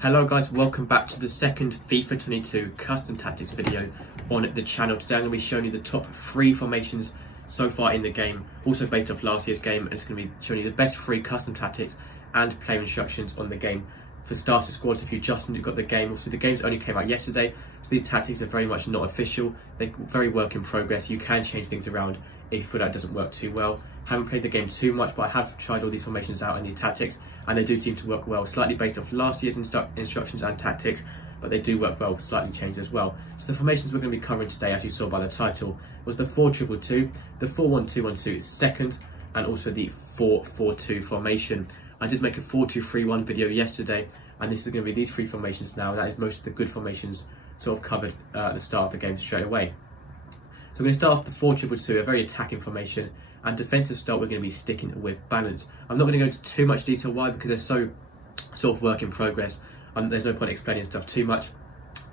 Hello guys, welcome back to the second FIFA 22 custom tactics video on the channel. Today I'm going to be showing you the top 3 formations so far in the game, also based off last year's game, and it's going to be showing you the best 3 custom tactics and player instructions on the game for starter squads if you just got the game. Obviously the games only came out yesterday, so these tactics are very much not official. They're very work in progress. You can change things around if you feel that doesn't work too well. Haven't played the game too much, but I have tried all these formations out and these tactics, and they do seem to work well, slightly based off last year's instructions and tactics, but they do work well, slightly changed as well. So the formations we're going to be covering today, as you saw by the title, was the 4-2-2-2, the 4-1-2-1-2 second, and also the 4-4-2 formation. I did make a 4-2-3-1 video yesterday, and this is going to be these 3 formations now. That is most of the good formations sort of covered at the start of the game straight away. So we're going to start off the 4-2-2-2, a very attacking formation, and defensive style we're going to be sticking with balance. I'm not going to go into too much detail. Why? Because they're so sort of work in progress. There's no point explaining stuff too much,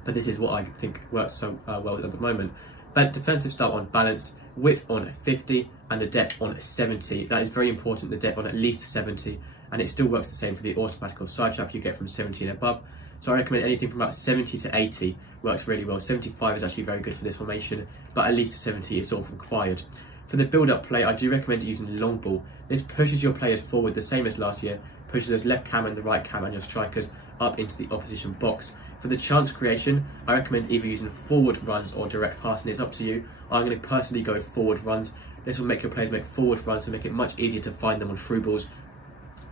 but this is what I think works so well at the moment. But defensive style on balanced, width on 50 and the depth on 70. That is very important, the depth on at least 70, and it still works the same for the automatic offside trap you get from 70 and above. So I recommend anything from about 70 to 80 works really well. 75 is actually very good for this formation, but at least 70 is sort of required. For the build-up play, I do recommend using long ball. This pushes your players forward the same as last year, pushes those left cam and the right cam and your strikers up into the opposition box. For the chance creation, I recommend either using forward runs or direct passing. It's up to you. I'm going to personally go forward runs. This will make your players make forward runs and make it much easier to find them on through balls.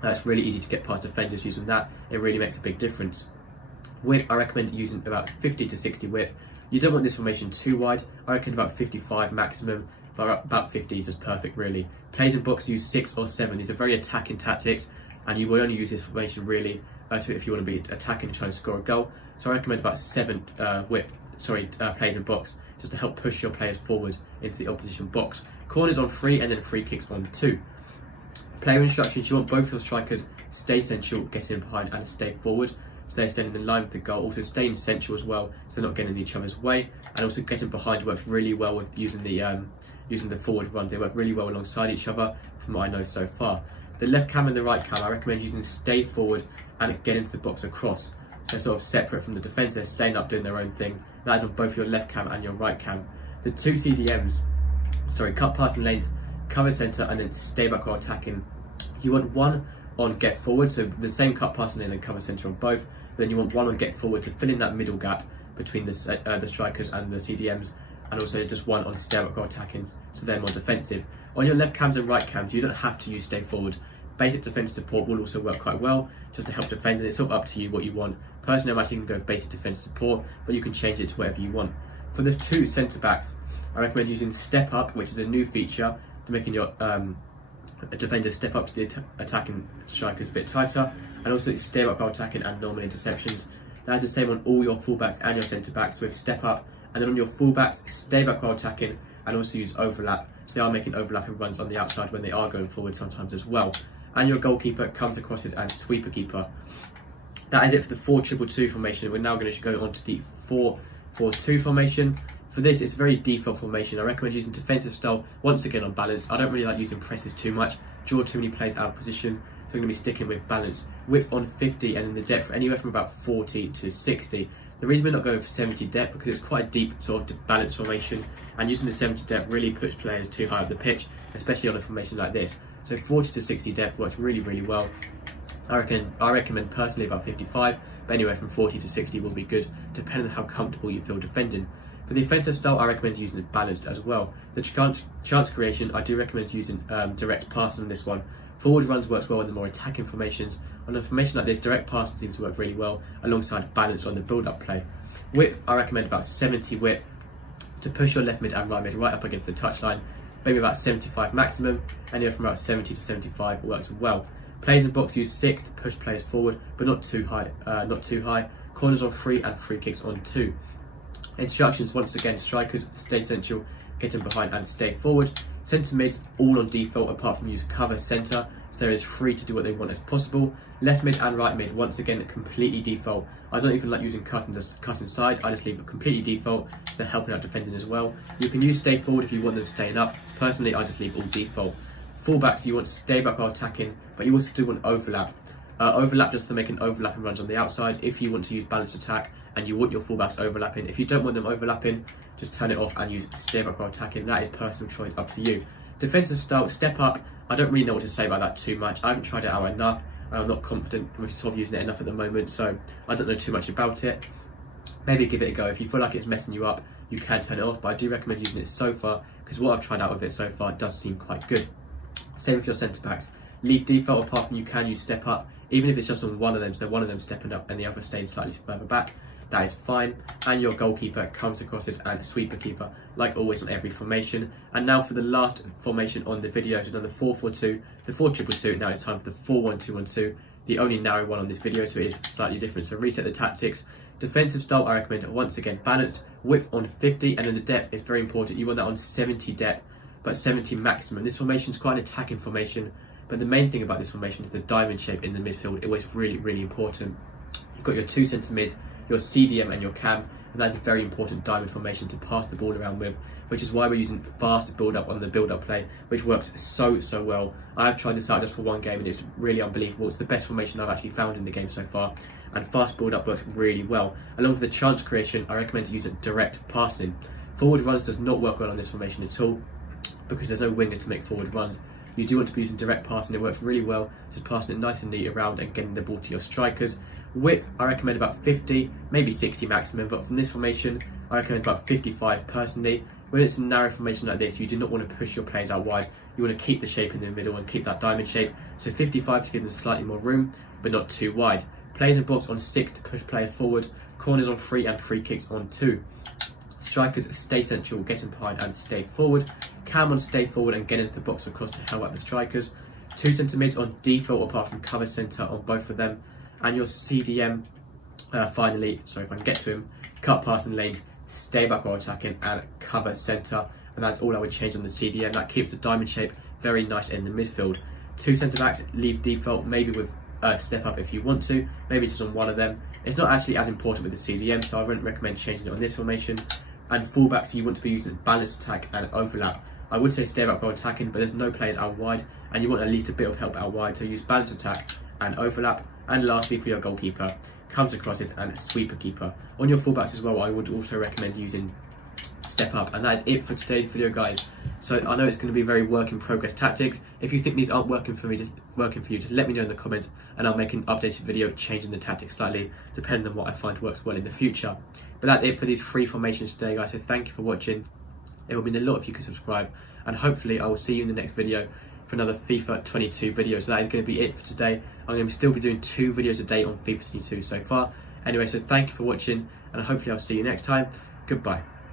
It's really easy to get past defenders using that. It really makes a big difference. Width, I recommend using about 50 to 60 width. You don't want this formation too wide. I reckon about 55 maximum, but about 50 is just perfect really. Plays in box, use 6 or 7. These are very attacking tactics, and you will only use this formation really if you want to be attacking and trying to score a goal. So I recommend about 7 plays in box, just to help push your players forward into the opposition box. Corners on 3 and then free kicks on 2. Player instructions, you want both your strikers stay central, get in behind and stay forward. So they're staying in line with the goal, also staying central as well, so they're not getting in each other's way, and also getting behind works really well with using the forward runs. They work really well alongside each other from what I know so far. The left cam and the right cam, I recommend using stay forward and get into the box across. So they're sort of separate from the defence, they're staying up doing their own thing. That is on both your left cam and your right cam. The 2 CDMs, cut passing lanes, cover centre and then stay back while attacking. You want one on get forward, so the same cut passing lane and cover centre on both. Then you want one on get forward to fill in that middle gap between the strikers and the CDMs, and also just one on stay back while attacking, so they're more defensive. On your left cams and right cams, you don't have to use stay forward. Basic defensive support will also work quite well, just to help defend, and it's sort of up to you what you want. Personally, I'm actually going to go basic defensive support, but you can change it to whatever you want. For the 2 centre backs, I recommend using step up, which is a new feature to making your defenders step up to the attacking strikers a bit tighter, and also stay up while attacking and normal interceptions. That is the same on all your fullbacks and your centre backs with step up, and then on your fullbacks, stay back while attacking and also use overlap. So they are making overlapping runs on the outside when they are going forward sometimes as well. And your goalkeeper comes across and sweeper keeper. That is it for the 4-2-2 formation. We're now going to go on to the 4-4-2 formation. For this, it's a very default formation. I recommend using defensive style once again on balance. I don't really like using presses too much, draw too many players out of position, so I'm going to be sticking with balance. Width on 50 and then the depth anywhere from about 40 to 60. The reason we're not going for 70 depth because it's quite a deep sort of balance formation, and using the 70 depth really puts players too high up the pitch, especially on a formation like this. So 40 to 60 depth works really, really well. I recommend personally about 55, but anywhere from 40 to 60 will be good, depending on how comfortable you feel defending. For the offensive style, I recommend using it balanced as well. The chance creation, I do recommend using direct passing on this one. Forward runs works well in the more attacking formations. On a formation like this, direct passing seems to work really well alongside balance on the build-up play. Width, I recommend about 70 width to push your left mid and right mid right up against the touchline. Maybe about 75 maximum, anywhere from about 70 to 75 works well. Plays in box, use 6 to push players forward, but not too high. Corners on 3 and free kicks on 2. Instructions, once again, strikers stay central, get in behind and stay forward. Centre mids all on default apart from use cover centre, so there is free to do what they want as possible. Left mid and right mid, once again, completely default. I don't even like using cut inside, I just leave it completely default, so they're helping out defending as well. You can use stay forward if you want them staying up. Personally, I just leave all default. Fullbacks, you want to stay back while attacking, but you also do want overlap. Overlap just to make an overlapping runs on the outside. If you want to use balanced attack and you want your fullbacks overlapping, if you don't want them overlapping, just turn it off and use stay back while attacking. That is personal choice, up to you. Defensive style, step up. I don't really know what to say about that too much. I haven't tried it out enough. I'm not confident with sort of using it enough at the moment, so I don't know too much about it. Maybe give it a go. If you feel like it's messing you up, you can turn it off, but I do recommend using it so far because what I've tried out with it so far does seem quite good. Same with your centre backs. Leave default apart from you can use step up, even if it's just on one of them, so one of them stepping up and the other staying slightly further back. That is fine. And your goalkeeper, counter crosses and sweeper keeper, like always on every formation. And now for the last formation on the video, we've done the 4-4-2, the 4-2-2. Now it's time for the 4-1-2-1-2, the only narrow one on this video, so it is slightly different. So reset the tactics. Defensive style, I recommend once again balanced, width on 50, and then the depth is very important. You want that on 70 depth, but 70 maximum. This formation is quite an attacking formation, but the main thing about this formation is the diamond shape in the midfield. It was really, really important. You've got your two centre mids, your CDM and your cam, and that's a very important diamond formation to pass the ball around with, which is why we're using fast build up on the build up play, which works so well. I have tried this out just for one game and it's really unbelievable. It's the best formation I've actually found in the game so far, and fast build up works really well. Along with the chance creation, I recommend to use it direct passing. Forward runs does not work well on this formation at all because there's no wingers to make forward runs. You do want to be using direct passing. It works really well, just passing it nice and neat around and getting the ball to your strikers. Width, I recommend about 50, maybe 60 maximum, but from this formation, I recommend about 55 personally. When it's a narrow formation like this, you do not want to push your players out wide. You want to keep the shape in the middle and keep that diamond shape. So 55 to give them slightly more room, but not too wide. Players in box on 6 to push players forward. Corners on 3 and free kicks on 2. Strikers stay central, get in behind and stay forward. Cam on stay forward and get into the box across to help out the strikers. 2 centre mids on default apart from cover centre on both of them. And your CDM, finally, sorry if I can get to him, cut passing lanes, stay back while attacking and cover centre. And that's all I would change on the CDM. That keeps the diamond shape very nice in the midfield. 2 centre backs, leave default, maybe with step up if you want to, maybe just on one of them. It's not actually as important with the CDM, so I wouldn't recommend changing it on this formation. And fullbacks, you want to be using balanced attack and overlap. I would say stay back while attacking, but there's no players out wide and you want at least a bit of help out wide, so use balanced attack and overlap. And lastly, for your goalkeeper, counter crosses and sweeper keeper. On your fullbacks as well, I would also recommend using step up. And that is it for today's video, guys. So I know it's going to be very work in progress tactics. If you think these aren't working for you, just let me know in the comments and I'll make an updated video changing the tactics slightly, depending on what I find works well in the future. But that's it for these 3 formations today, guys. So thank you for watching. It would mean a lot if you could subscribe, and hopefully I will see you in the next video for another FIFA 22 video. So that is going to be it for today. I'm going to still be doing 2 videos a day on FIFA 22 so far. Anyway, so thank you for watching, and hopefully I'll see you next time. Goodbye.